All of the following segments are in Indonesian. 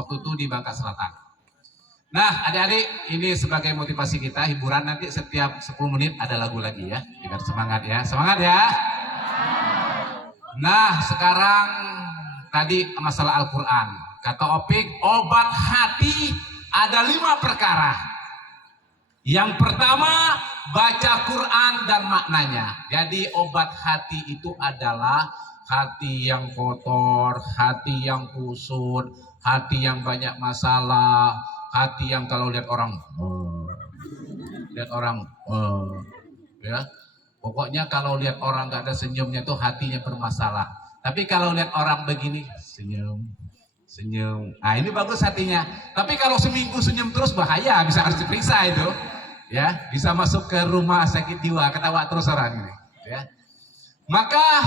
waktu itu di Bangka Selatan. Nah, adik-adik, ini sebagai motivasi kita, hiburan, nanti setiap 10 menit ada lagu lagi ya, biar semangat ya. Semangat ya. Nah, sekarang tadi masalah Al-Quran. Kata Opik, obat hati ada 5 perkara. Yang pertama, baca Quran dan maknanya. Jadi obat hati itu adalah hati yang kotor, hati yang kusut, hati yang banyak masalah, hati yang kalau lihat orang, ya. Pokoknya kalau lihat orang gak ada senyumnya tuh hatinya bermasalah. Tapi kalau lihat orang begini, senyum. Ah, ini bagus hatinya. Tapi kalau seminggu senyum terus bahaya, bisa harus diperiksa itu. Ya, bisa masuk ke rumah sakit jiwa, ketawa terus orang ini. Ya. Maka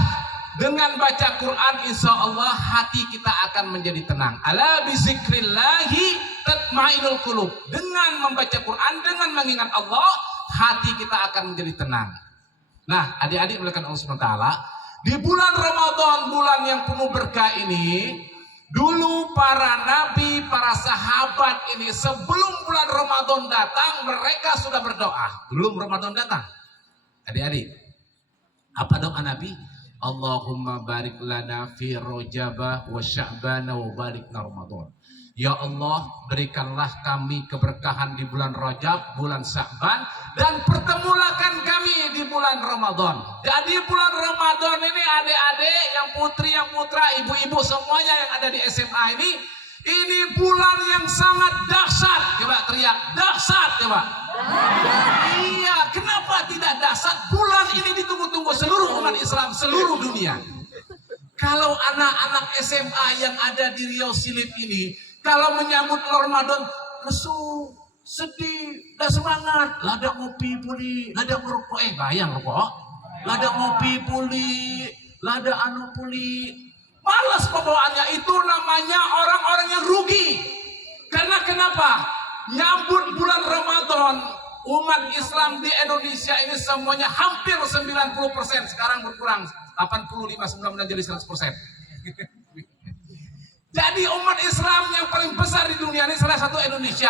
dengan baca Quran, insya Allah hati kita akan menjadi tenang. Ala bizikrillahi tatmainul qulub. Dengan membaca Quran, dengan mengingat Allah, hati kita akan menjadi tenang. Nah, adik-adik melakukan Allah SWT, di bulan Ramadan, bulan yang penuh berkah ini, dulu para nabi, para sahabat ini sebelum bulan Ramadan datang, mereka sudah berdoa. Belum Ramadan datang. Adik-adik, apa doa Nabi? Allahumma barik lana fi Rajabah wa Sya'ban wa balikna Ramadan. Ya Allah, berikanlah kami keberkahan di bulan Rajab, bulan Sya'ban, dan pertemukan kami di bulan Ramadan. Jadi bulan Ramadan ini adik-adik, yang putri, yang putra, ibu-ibu semuanya yang ada di SMA ini bulan yang sangat dahsyat. Coba teriak, dahsyat coba. Iya, kenapa tidak dahsyat? Bulan ini ditunggu-tunggu seluruh umat Islam, seluruh dunia. Kalau anak-anak SMA yang ada di Riau Silip ini, kalau menyambut Ramadan, lesu, sedih, gak semangat. Lada ngopi puli, lada ngerokok, bayang rokok. Lada ngopi puli, lada anu puli. Malas pembawaannya, itu namanya orang-orang yang rugi. Karena kenapa? Nyambut bulan Ramadan, umat Islam di Indonesia ini semuanya hampir 90%, sekarang berkurang 85-90 jadi 100%. Jadi umat Islam yang paling besar di dunia ini salah satu Indonesia.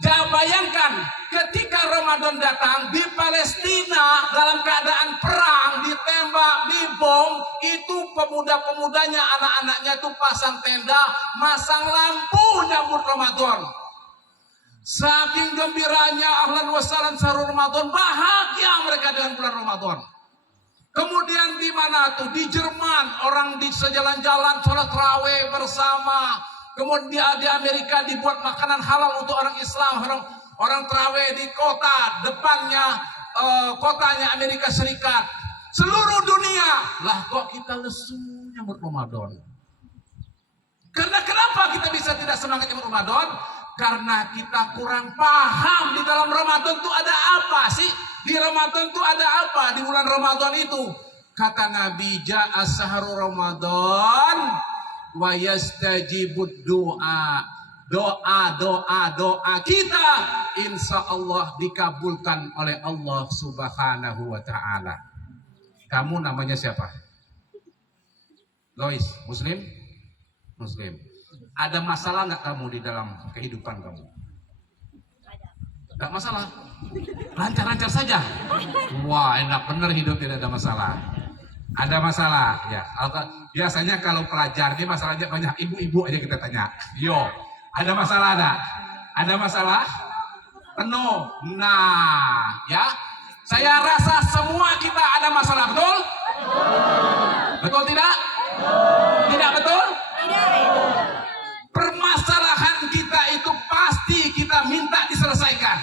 Jangan bayangkan ketika Ramadan datang di Palestina dalam keadaan perang, ditembak, dibom, itu pemuda-pemudanya, anak-anaknya itu pasang tenda, masang lampu nyambut Ramadan. Saking gembiranya, ahlan wassalam sahur Ramadan, bahagia mereka dengan bulan Ramadan. Kemudian di mana tuh? Di Jerman, orang di sejalan-jalan sholat tarawih bersama. Kemudian di Amerika dibuat makanan halal untuk orang Islam, orang tarawih di kota depannya, kotanya Amerika Serikat. Seluruh dunia, lah kok kita lesu nyambut Ramadan? Karena kenapa kita bisa tidak semangat nyambut Ramadan? Karena kita kurang paham di dalam Ramadan itu ada apa sih? Di Ramadan itu ada apa? Di bulan Ramadan itu kata Nabi, ja'a sahru Ramadan wa yastajibud doa. Doa kita insya Allah dikabulkan oleh Allah Subhanahu wa ta'ala. Kamu namanya siapa? Lois, Muslim? Muslim. Ada masalah nggak kamu di dalam kehidupan kamu? Nggak masalah. Lancar-lancar saja. Wah, enak bener hidup, tidak ada masalah. Ada masalah ya. Biasanya kalau pelajar ini masalahnya banyak, ibu-ibu aja kita tanya. Yo, ada masalah ada? Ada masalah? Penuh. Nah, ya. Saya rasa semua kita ada masalah, betul? Betul tidak? Tidak betul? Permasalahan kita itu pasti kita minta diselesaikan.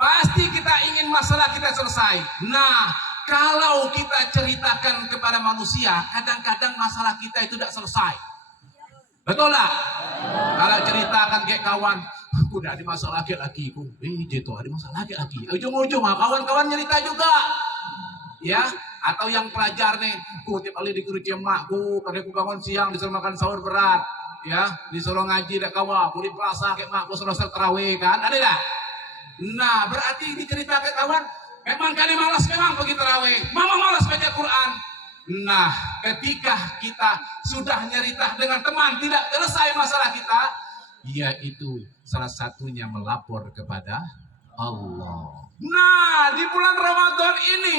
Pasti kita ingin masalah kita selesai. Nah, kalau kita ceritakan kepada manusia, kadang-kadang masalah kita itu tidak selesai. Betul lah? Kalau ceritakan kayak kawan, aku udah ada masalah laki-laki, jatuh ada masalah laki-laki. Ujung-ujung kawan-kawan cerita juga. Ya, atau yang pelajar nih, aku tiap kali dikeruci emakku, karena aku bangun siang disuruh makan sahur berat. Ya, disuruh ngaji dak kawa, kulit puasa kayak mak suruh tarawih kan, ada dah. Nah, berarti diceritakan kawan, memang kalian malas memang pergi tarawih, mama malas baca Quran. Nah, ketika kita sudah nyerita dengan teman tidak selesai masalah kita, yaitu salah satunya melapor kepada Allah. Nah, di bulan Ramadan ini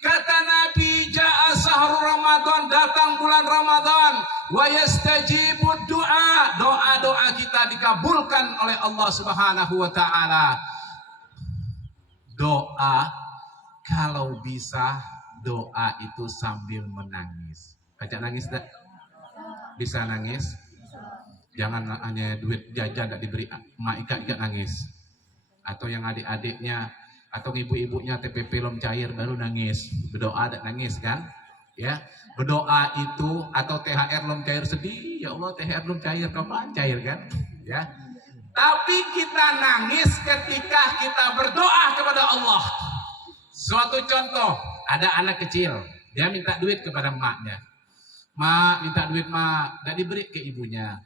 kata Nabi, ja'a sahru Ramadan, datang bulan Ramadan, wa yastajibud du'a, doa-doa kita dikabulkan oleh Allah Subhanahu wa taala. Doa kalau bisa doa itu sambil menangis. Baca nangis tak? Bisa nangis? Jangan hanya duit jajan tak diberi mak ikat nangis. Atau yang adik-adiknya atau ibu-ibunya TPP belum cair baru nangis. Berdoa tak nangis kan? Ya, berdoa itu atau THR belum cair sedih, ya Allah THR belum cair, kapan cair kan? Ya. Tapi kita nangis ketika kita berdoa kepada Allah. Suatu contoh, ada anak kecil, dia minta duit kepada emaknya. Mak, minta duit mak, tidak diberi ke ibunya.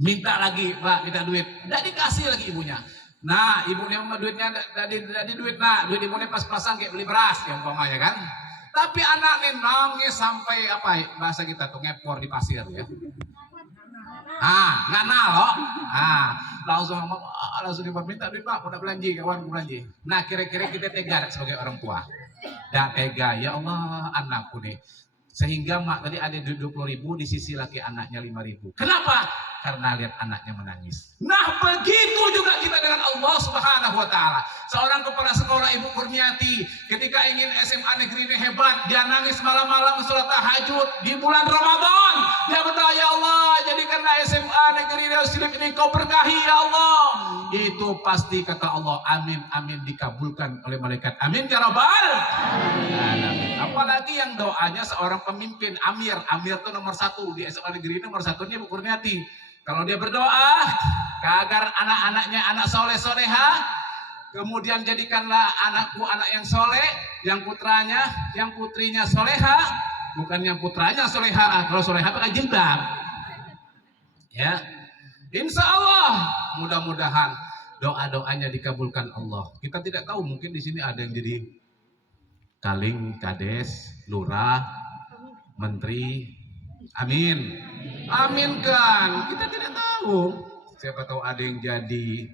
Minta lagi, Pak, minta duit, tidak dikasih lagi ibunya. Nah, ibunya duitnya dari duit nak, duit ibunya pas-pasan kayak beli beras, yang umpamanya kan. Tapi anaknya nangis sampai apa bahasa kita tuh ngepor di pasir ya. Nggak loh. Langsung diminta duit Pak, udah belanja kawan belanja. Nah, kira-kira kita tega sebagai orang tua. Dan tega, ya Allah anakku nih. Sehingga mak tadi ada 20.000, di sisi laki anaknya 5.000. Kenapa? Karena lihat anaknya menangis. Nah, begitu juga kita dengan Allah Subhanahu wa taala. Seorang kepala sekolah Ibu Kurniati ketika ingin SMA negeri ini hebat, dia nangis malam-malam sholat tahajud di bulan Ramadan. Dia berdoa, ya Allah, jadikanlah SMA negeri Darussalim ini kau berkahi ya Allah. Itu pasti kata Allah, amin amin, dikabulkan oleh malaikat. Amin ya rabbal alamin. Apalagi yang doanya seorang pemimpin Amir itu nomor 1 di SMA negeri ini, nomor 1-nya Ibu Kurniati. Kalau dia berdoa agar anak-anaknya anak soleh soleha, kemudian jadikanlah anakku anak yang soleh, yang putrinya soleha, bukan yang putranya soleha. Kalau soleha pakai jilbab. Ya, insya Allah mudah-mudahan doa-doanya dikabulkan Allah. Kita tidak tahu, mungkin di sini ada yang jadi Kaling, Kades, Lurah, Menteri, amin, amin kan? Kita tidak tahu. Siapa tahu ada yang jadi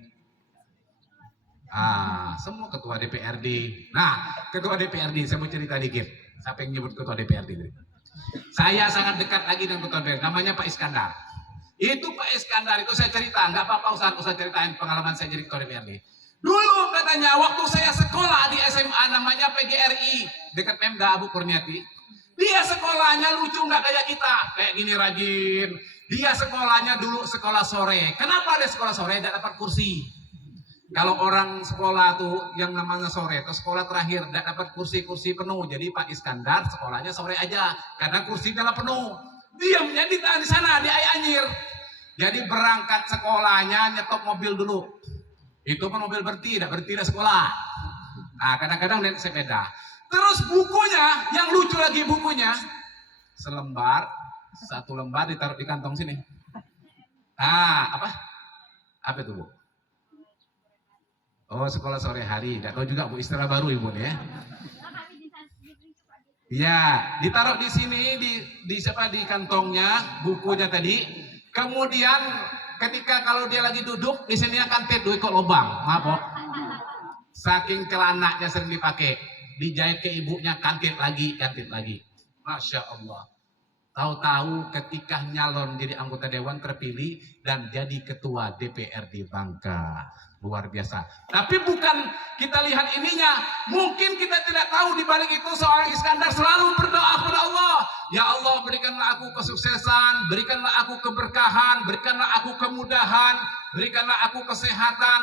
semua ketua DPRD. Nah, ketua DPRD, saya mau cerita dikit. Siapa yang nyebut ketua DPRD? Saya sangat dekat lagi dengan ketua DPRD, namanya Pak Iskandar. Itu Pak Iskandar itu saya cerita, nggak apa-apa usah ceritain pengalaman saya jadi ketua DPRD. Dulu katanya waktu saya sekolah di SMA namanya PGRI dekat Pemda Ibu Kurniati. Dia sekolahnya lucu nggak kayak kita, kayak gini rajin. Dia sekolahnya dulu sekolah sore. Kenapa dia sekolah sore? Tidak dapat kursi. Kalau orang sekolah tuh yang namanya sore, atau sekolah terakhir tidak dapat kursi penuh. Jadi Pak Iskandar sekolahnya sore aja, karena kursinya penuh. Diamnya di sana di Anyir. Jadi berangkat sekolahnya nyetok mobil dulu. Itu pun mobil berhenti sekolah. Nah, kadang-kadang naik sepeda. Terus bukunya, yang lucu lagi bukunya, satu lembar ditaruh di kantong sini. Apa itu Bu? Oh, sekolah sore hari. Tidak tahu juga Bu, istilah baru Ibu nih ya. Ya, ditaruh di sini di kantongnya bukunya tadi. Kemudian ketika kalau dia lagi duduk di sini akan duit kok lubang, maaf Bu. Saking celananya sering dipakai, dijahit ke ibunya, kantit lagi. Masya Allah. Tahu-tahu ketika nyalon jadi anggota dewan terpilih dan jadi ketua DPRD Bangka. Luar biasa. Tapi bukan kita lihat ininya. Mungkin kita tidak tahu di balik itu seorang Iskandar selalu berdoa kepada Allah. Ya Allah, berikanlah aku kesuksesan, berikanlah aku keberkahan, berikanlah aku kemudahan, berikanlah aku kesehatan,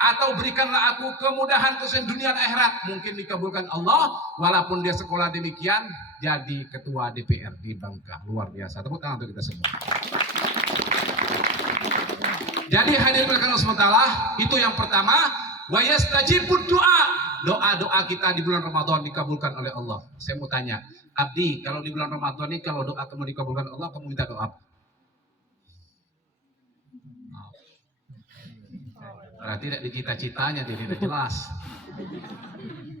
atau berikanlah aku kemudahan khususnya dunia dan akhirat. Mungkin dikabulkan Allah, walaupun dia sekolah demikian jadi ketua DPRD Bangka. Luar biasa. Tepuk tangan untuk kita semua. Jadi hadirin Allah SWT, itu yang pertama, wa yastajibud du'a. Doa-doa kita di bulan Ramadan dikabulkan oleh Allah. Saya mau tanya, Abdi, kalau di bulan Ramadan ini kalau doa kamu dikabulkan Allah, kamu minta doa apa? Tidak di cita-citanya, dia tidak jelas.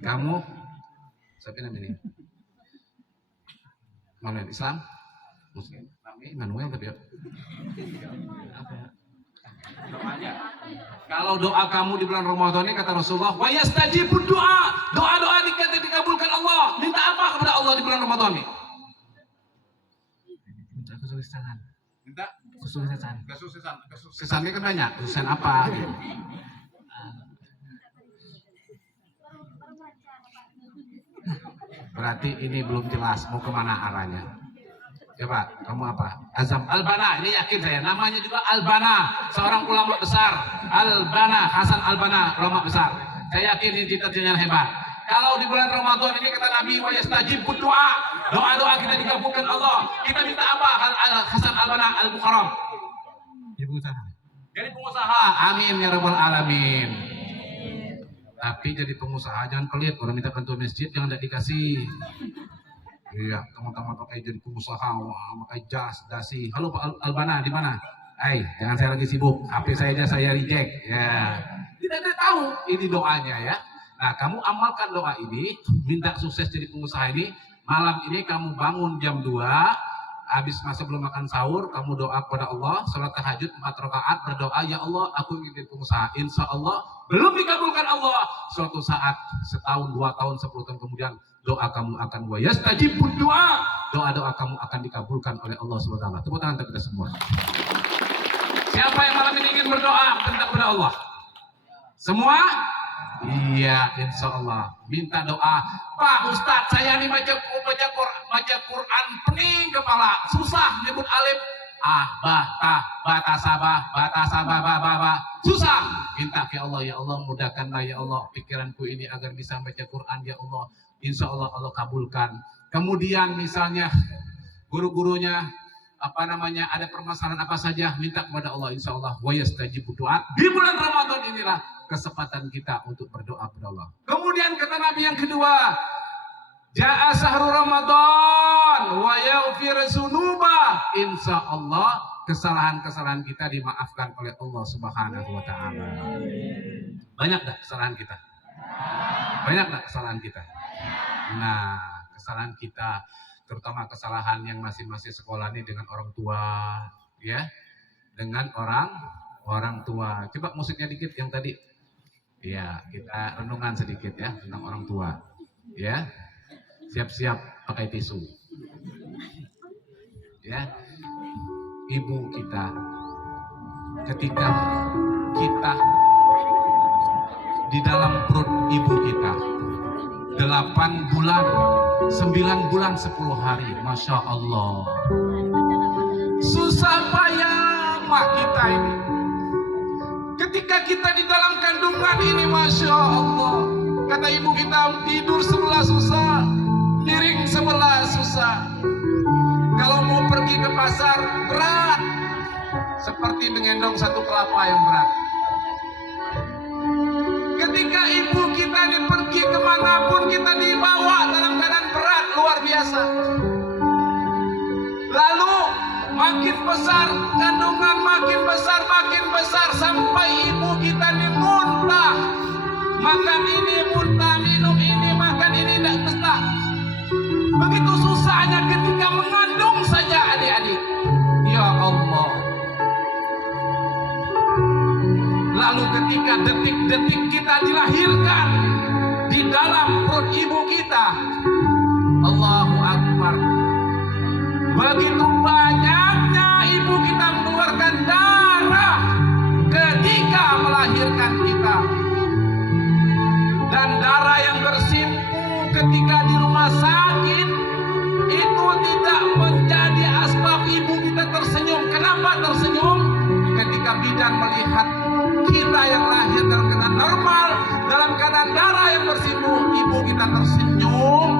Kamu, siapa namanya? Mana Islam? Muslim? Manuel tapi ya. Kalau doa kamu di bulan Ramadan ini kata Rasulullah, wa yastajibud doa. Doa-doa dikabulkan Allah. Minta apa kepada Allah di bulan Ramadan ini? Minta kesuksesan. Minta Kesuksesan. Kesuksesannya kan banyak. Kesuksesan apa? Gitu. Berarti ini belum jelas mau kemana arahnya. Coba, kamu apa? Azam Albana, ini yakin saya. Namanya juga Albana, seorang ulama besar. Albana, Hasan Albana, ulama besar. Saya yakin ini cita-citanya hebat. Kalau di bulan Ramadan ini kata Nabi, wa yastajibud doa. Doa-doa kita dikabulkan Allah. Kita minta apa? Hasan Albana Al-Mukarram. Jadi pengusaha. Jadi pengusaha. Amin ya rabbal alamin. Tapi jadi pengusaha jangan pelit. Orang minta bantuan masjid jangan tidak dikasih. Iya, teman-teman pakai jadi pengusaha, wah, pakai jas, dasi. Halo Pak Albana, di mana? Jangan saya lagi sibuk. HP saya aja saya reject. Ya, tidak ada tahu ini doanya ya. Nah, kamu amalkan doa ini, minta sukses jadi pengusaha ini. Malam ini kamu bangun jam 2, habis masa belum makan sahur, kamu doa kepada Allah, salat tahajud 4 rakaat, berdoa, ya Allah, aku ingin jadi pengusaha. Insya Allah belum dikabulkan Allah. Suatu saat, setahun, 2 tahun, 10 tahun kemudian, doa kamu akan wa yastajibud doa. Doa-doa kamu akan dikabulkan oleh Allah SWT. Tepuk tangan kita semua. Siapa yang malam ini ingin berdoa tentang kepada Allah? Semua? Iya, insya Allah. Minta doa. Pak Ustadz, saya ini baca Quran pening kepala, susah nyebut alif. Sabah, susah. Minta ke Allah, ya Allah mudahkanlah ya Allah pikiranku ini agar bisa baca Quran ya Allah. Insya Allah Allah kabulkan. Kemudian misalnya guru-gurunya ada permasalahan apa saja, minta kepada Allah, insya Allah wa yastajibud doa. Di bulan Ramadan inilah kesempatan kita untuk berdoa kepada Allah. Kemudian kata Nabi yang kedua, ja'a sahru Ramadan wa yaghfir dzunuba. Insya Allah kesalahan-kesalahan kita dimaafkan oleh Allah Subhanahu wa taala. Banyak enggak kesalahan kita? Banyak enggak kesalahan kita? Nah, kesalahan kita terutama kesalahan yang masih sekolah ini dengan orang tua, ya. Dengan orang tua. Coba musiknya dikit yang tadi. Ya, kita renungan sedikit ya tentang orang tua. Ya. Siap-siap pakai tisu. Ya. Ibu kita ketika kita di dalam perut ibu kita 8 bulan, 9 bulan 10 hari, Masya Allah. Susah payah mak kita ini. Ketika kita di dalam kandungan ini, Masya Allah. Kata ibu kita, tidur sebelah susah, miring sebelah susah. Kalau mau pergi ke pasar, berat. Seperti mengendong satu kelapa yang berat. Ketika ibu kita ini pergi kemanapun, kita dibawa dalam keadaan berat, luar biasa. Lalu makin besar, kandungan makin besar, sampai ibu kita ini muntah. Makan ini muntah, minum ini, makan ini tidak betah. Begitu susahnya ketika mengandung saja adik-adik. Ya Allah. Lalu ketika detik-detik kita dilahirkan di dalam perut ibu kita, Allahu Akbar. Begitu banyaknya ibu kita mengeluarkan darah ketika melahirkan kita. Dan darah yang bersimpu ketika di rumah sakit itu tidak menjadi asbab ibu kita tersenyum. Kenapa tersenyum? Ketika bidan melihat kita yang lahir dalam keadaan normal, dalam keadaan darah yang bersimpu, ibu kita tersenyum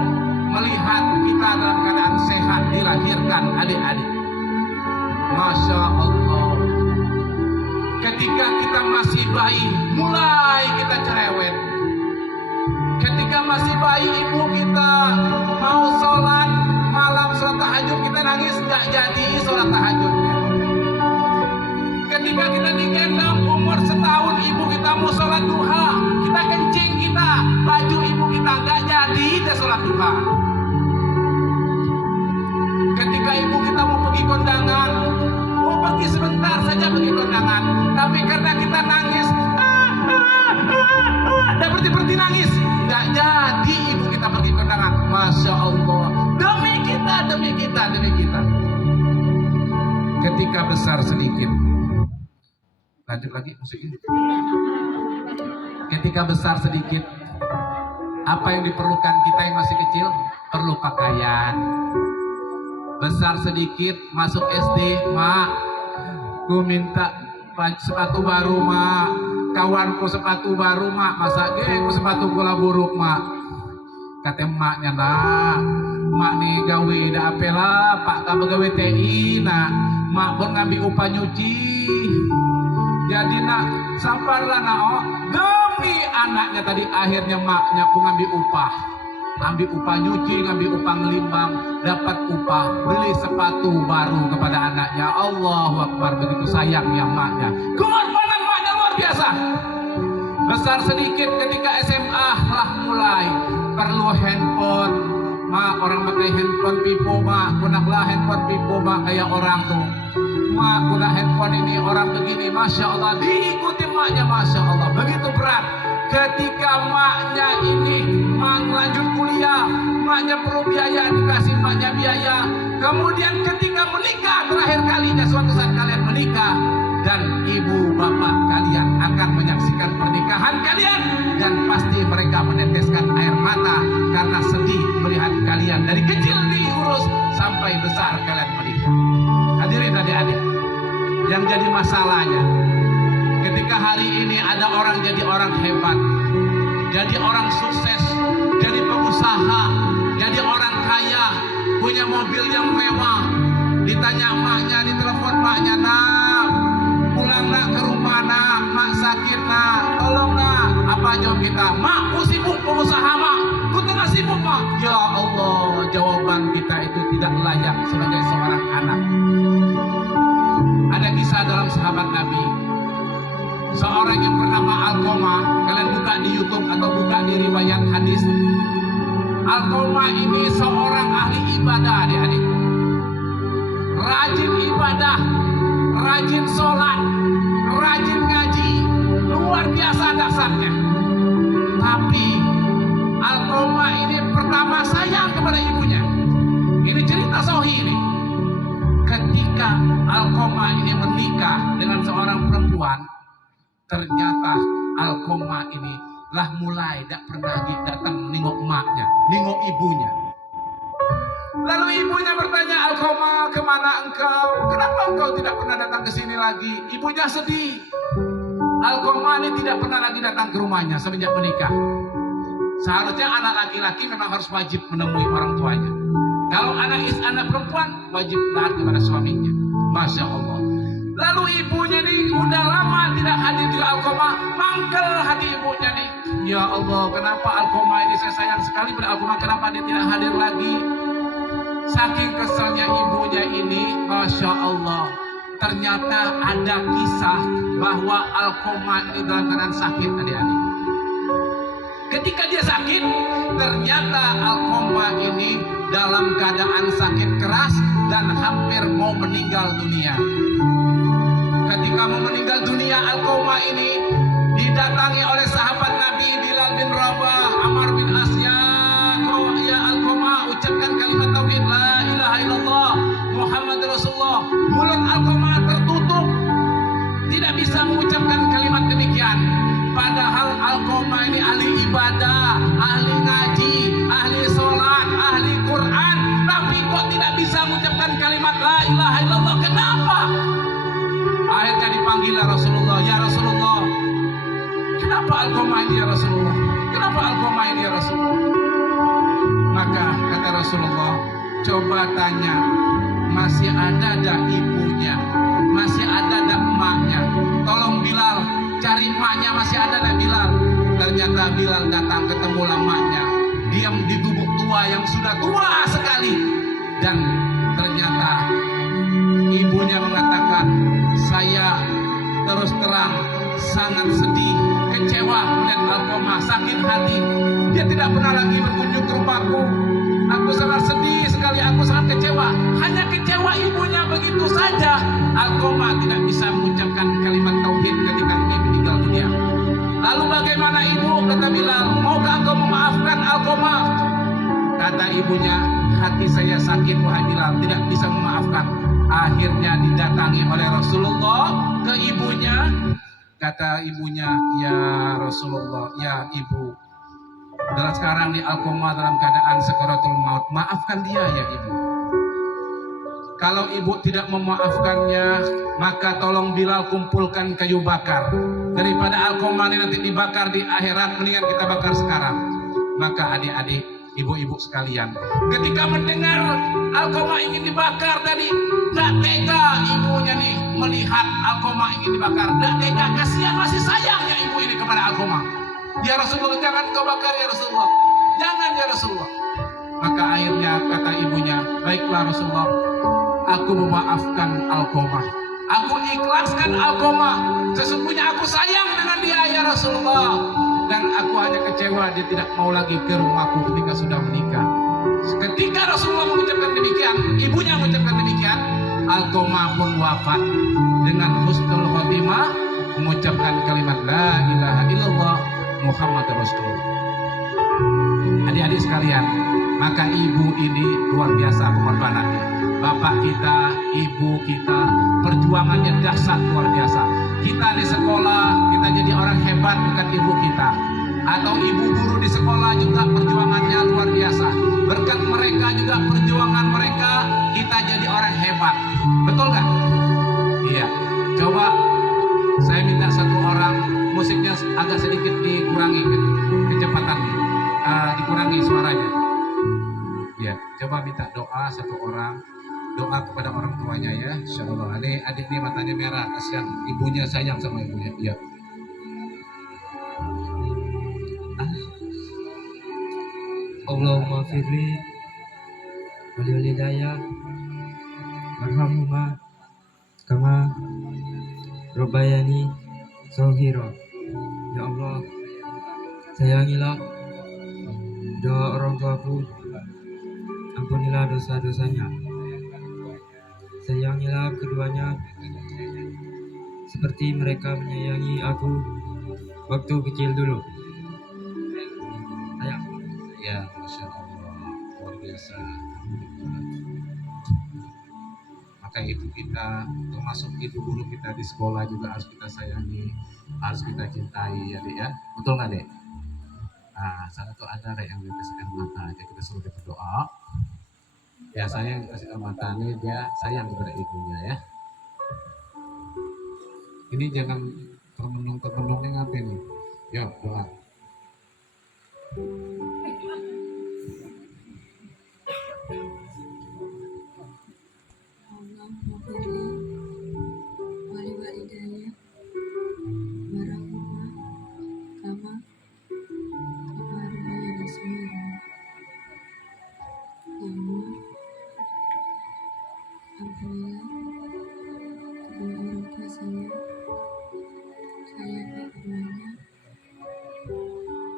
melihat kita dalam keadaan sehat dilahirkan adik-adik. Masya Allah. Ketika kita masih bayi, mulai kita cerewet. Ketika masih bayi, ibu kita mau sholat malam, sholat tahajud, kita nangis nggak jadi sholat tahajudnya. Ketika kita digendong umur setahun, ibu kita mau sholat duha, kita kencing baju ibu kita nggak jadi dia sholat duha. Ketika ibu kita mau pergi kondangan, mau pergi sebentar saja pergi kondangan, tapi karena kita nangis, dan berhenti nangis. Nggak jadi ibu kita pergi kondangan. Masya Allah, demi kita, demi kita, demi kita. Ketika besar sedikit, lanjut lagi musiknya. Ketika besar sedikit, apa yang diperlukan kita yang masih kecil? Perlu pakaian. Besar sedikit, masuk SD, mak, ku minta sepatu baru, mak. Kawanku sepatu baru, mak. Masa ku sepatu gula buruk, mak. Kata emaknya, nak, mak nih gawe dah apalah, pak kamu gawe TI, nak. Mak pun ngambil upah nyuci. Jadi nak, sabarlah nak, oh. Demi anaknya tadi akhirnya maknya pun ngambil upah. Ambil upah nyuci, ngambil upah ngelimbang, dapat upah beli sepatu baru kepada anaknya. Allahu Akbar, begitu sayangnya maknya. Pengorbanan maknya luar biasa. Besar sedikit ketika SMA lah mulai perlu handphone. Mak, orang pakai handphone Vivo, mak, gunaklah handphone Vivo, mak, kayak orang tuh. Mak, guna handphone ini orang begini, Masya Allah, diikuti maknya, Masya Allah, begitu berat. Ketika maknya ini lanjut kuliah, maknya perlu biaya, dikasih maknya biaya. Kemudian ketika menikah, terakhir kalinya suatu saat kalian menikah, dan ibu bapak kalian akan menyaksikan pernikahan kalian, dan pasti mereka meneteskan air mata karena sedih melihat kalian dari kecil diurus sampai besar kalian menikah. Hadirin adik-adik, yang jadi masalahnya ketika hari ini ada orang jadi orang hebat, jadi orang sukses, jadi pengusaha, jadi orang kaya, punya mobil yang mewah, ditanya emaknya, ditelepon emaknya, nak, pulang nak ke rumah nak, mak sakit nak, tolong nak. Apa jawab kita? Mak, ku sibuk pengusaha mak, ku tengah sibuk mak. Ya Allah, jawaban kita itu tidak layak sebagai seorang anak. Ada kisah dalam sahabat Nabi, seorang yang bernama Alqamah. Kalian buka di YouTube atau buka di riwayat hadis. Alqamah ini seorang ahli ibadah, adik-adik. Rajin ibadah, rajin sholat, rajin ngaji, luar biasa dasarnya. Tapi Alqamah ini pertama sayang kepada ibunya. Ini cerita sahih ini. Ketika Alqamah ini menikah dengan seorang perempuan, ternyata Alqamah ini lah mulai tidak pernah lagi datang menengok emaknya, nengok ibunya. Lalu ibunya bertanya, Alqamah, kemana engkau? Kenapa engkau tidak pernah datang ke sini lagi? Ibunya sedih. Alqamah ini tidak pernah lagi datang ke rumahnya semenjak menikah. Seharusnya anak laki-laki memang harus wajib menemui orang tuanya. Kalau anak perempuan wajib taat kepada suaminya. Masya Allah. Lalu ibunya nih udah lama tidak hadir di Alqamah, mangkel hati ibunya nih. Ya Allah, kenapa Alqamah ini saya sayang sekali pada Alqamah, kenapa dia tidak hadir lagi? Saking keselnya ibunya ini, Masya Allah. Ternyata ada kisah bahwa Alqamah ini dalam keadaan sakit, adik-adik. Ketika dia sakit, ternyata Alqamah ini dalam keadaan sakit keras dan hampir mau meninggal dunia. Ketika mau meninggal dunia, Alqamah ini didatangi oleh sahabat Nabi Bilal bin Rabah, Ammar bin As, ya Alqamah, ucapkan kalimat tauhid la ilaha illallah Muhammad Rasulullah. Mulut Alqamah tertutup, tidak bisa mengucapkan kalimat demikian. Padahal Alqamah ini ahli ibadah, ahli ngaji, ahli sholat, ahli Quran, tapi kok tidak bisa mengucapkan kalimat la ilaha illallah. Kenapa? Akhirnya dipanggil Rasulullah, ya Rasulullah, kenapa Alqamah ini ya Rasulullah? Kenapa Alqamah ini ya Rasulullah? Maka kata Rasulullah, coba tanya, masih ada dah ibunya, masih ada dah emaknya? Tolong Bilal, cari emaknya, masih ada dah Bilal. Ternyata Bilal datang, ketemu emaknya, diam di tubuh tua yang sudah tua sekali. Dan ternyata ibunya mengatakan, saya terus terang sangat sedih, kecewa melihat Alqamah, sakit hati. Dia tidak pernah lagi berkunjung ke rumahku. Aku sangat sedih sekali, aku sangat kecewa. Hanya kecewa ibunya begitu saja. Alqamah tidak bisa mengucapkan kalimat tauhid ketika dia meninggal dunia. Lalu bagaimana ibunya, hati saya sakit wahai Bilal, tidak bisa memaafkan. Akhirnya didatangi oleh Rasulullah ke ibunya. Kata ibunya, ya Rasulullah, ya ibu, dalam sekarang di Alqamah dalam keadaan sakaratul maut, maafkan dia ya ibu. Kalau ibu tidak memaafkannya, maka tolong Bilal kumpulkan kayu bakar. Daripada Alqamah ini nanti dibakar di akhirat, mendingan kita bakar sekarang. Maka adik-adik, ibu-ibu sekalian, ketika mendengar Alqamah ingin dibakar tadi, tidak tega ibunya nih melihat Alqamah ingin dibakar. Tidak tega, kasihan, masih sayang ya ibu ini kepada Alqamah. Ya Rasulullah, jangan kau bakar ya Rasulullah, jangan ya Rasulullah. Maka akhirnya kata ibunya, baiklah Rasulullah, aku memaafkan Alqamah, aku ikhlaskan Alqamah, sesungguhnya aku sayang dengan dia ya Rasulullah, dan aku hanya kecewa dia tidak mau lagi ke rumahku ketika sudah menikah. Ketika Rasulullah mengucapkan demikian, ibunya mengucapkan demikian, Alqamah pun wafat dengan husnul khotimah, mengucapkan kalimat la ilaha illallah Muhammad Rasulullah. Adik-adik sekalian, maka ibu ini luar biasa pengorbanannya. Bapak kita, ibu kita, perjuangannya dahsyat luar biasa. Kita di sekolah, kita jadi orang hebat bukan ibu kita. Atau ibu guru di sekolah juga perjuangannya luar biasa. Berkat mereka juga perjuangan mereka, kita jadi orang hebat. Betul nggak? Iya. Coba saya minta satu orang, musiknya agak sedikit dikurangi kecepatannya, dikurangi suaranya. Ya, coba minta doa satu orang, doa kepada orang tuanya ya. Insya Allah. Ini adik ini matanya merah, kasihan ibunya, sayang sama ibunya. Ya. Allahumma firli walidayya warhamhuma kama rabbayani shaghira. Ya Allah, sayangilah doa orang tuaku, ampunilah dosa-dosanya, sayangilah keduanya seperti mereka menyayangi aku waktu kecil dulu. Sayang. Ya, Masya Allah, luar biasa. Maka ibu kita, termasuk ibu guru kita di sekolah juga harus kita sayangi, harus kita cintai ya Dek ya. Betul nggak Dek? Nah, sana tuh ada Dek yang dikasih air mata, jadi kita suruh dia berdoa. Biasanya yang dikasih air mata ini dia sayang kepada ibunya ya. Ini jangan termenung-termenungnya ngapain nih? Yuk doa. Allahumma firli wali walidayya warahmah kama rabbayani shaghira. Ya Allah, ampunilah kedua orang tua saya, sayangi keduanya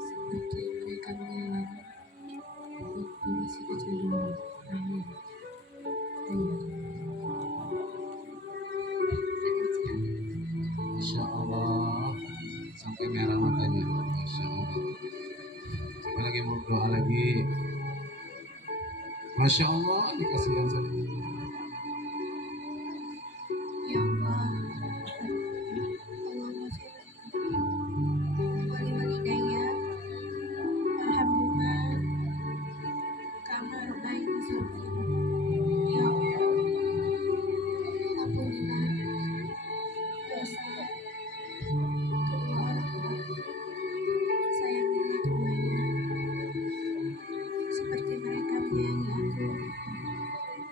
seperti mereka menyayangi waktu masih kecil dulu. Amin. Masya Allah, sampai merah matanya. Masya Allah. Saya lagi mau doa lagi. Masya Allah, dikasih yang saya. Ya Allah, Allahumma firli wali walidayya warhamhuma kama rabbayani shaghira. Ya Allah, ampunilah dosa kedua orang tuaku, sayangilah keduanya seperti mereka menyayangi aku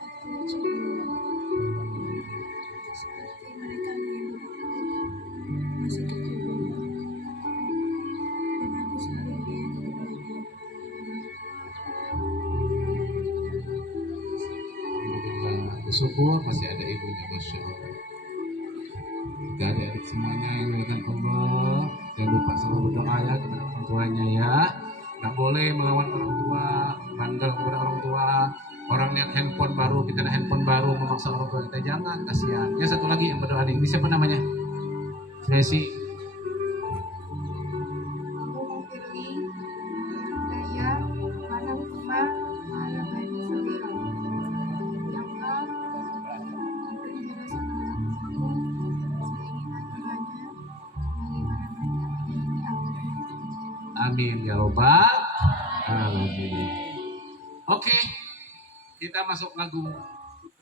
waktu kecil dulu, seperti mereka menyayangi aku masih kecil dulu, dan aku selalu menyayangi keduanya. Alhamdulillah, bersyukur masih ada ibunya. Masya Allah. Kita adik-adik semuanya yang dilakukan Allah, jangan lupa selalu berdoa ya kepada orang tuanya ya. Nggak boleh melawan orang tua, bandel kepada orang tua. Orang lihat handphone baru, kita ada handphone baru, memaksa orang tua kita, jangan, kasihan. Ya satu lagi yang berdoa nih, ini siapa namanya? Messi. Allahumma firli walidayya warhamhuma kama Amin ya robbal alamin. Oke, kita masuk lagu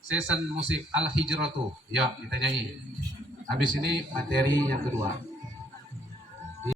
season musik Al Hijratu. Yuk kita nyanyi. Habis ini materi yang kedua.